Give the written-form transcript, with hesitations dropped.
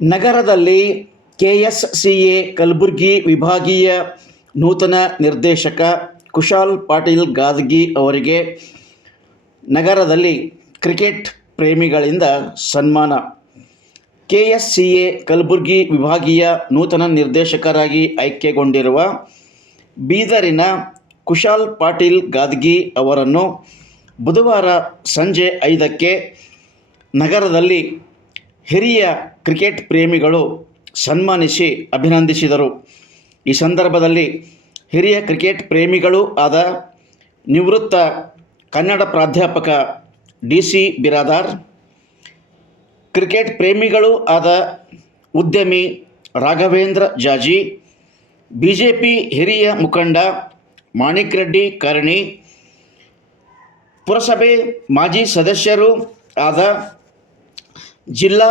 ನಗರದಲ್ಲಿ ಕೆಎಸ್ಸಿಎ ಕಲಬುರಗಿ ವಿಭಾಗೀಯ ನೂತನ ನಿರ್ದೇಶಕ ಕುಶಾಲ್ ಪಾಟೀಲ್ ಗಾದಗಿ ಅವರಿಗೆ ನಗರದಲ್ಲಿ ಕ್ರಿಕೆಟ್ ಪ್ರೇಮಿಗಳಿಂದ ಸನ್ಮಾನ. ಕೆಎಸ್ಸಿಎ ಕಲಬುರಗಿ ವಿಭಾಗೀಯ ನೂತನ ನಿರ್ದೇಶಕರಾಗಿ ಆಯ್ಕೆಗೊಂಡಿರುವ ಬೀದರಿನ ಕುಶಾಲ್ ಪಾಟೀಲ್ ಗಾದಗಿ ಅವರನ್ನು ಬುಧವಾರ ಸಂಜೆ 5ಕ್ಕೆ ನಗರದಲ್ಲಿ ಹಿರಿಯ ಕ್ರಿಕೆಟ್ ಪ್ರೇಮಿಗಳು ಸನ್ಮಾನಿಸಿ ಅಭಿನಂದಿಸಿದರು. ಈ ಸಂದರ್ಭದಲ್ಲಿ ಹಿರಿಯ ಕ್ರಿಕೆಟ್ ಪ್ರೇಮಿಗಳೂ ಆದ ನಿವೃತ್ತ ಕನ್ನಡ ಪ್ರಾಧ್ಯಾಪಕ ಡಿ.ಸಿ. ಬಿರಾದಾರ್, ಕ್ರಿಕೆಟ್ ಪ್ರೇಮಿಗಳೂ ಆದ ಉದ್ಯಮಿ ರಾಘವೇಂದ್ರ ಜಾಜಿ, ಬಿಜೆಪಿ ಹಿರಿಯ ಮುಖಂಡ ಮಾಣಿಕ್ ರೆಡ್ಡಿ ಕರ್ಣಿ, ಪುರಸಭೆ ಮಾಜಿ ಸದಸ್ಯರೂ ಆದ ಜಿಲ್ಲಾ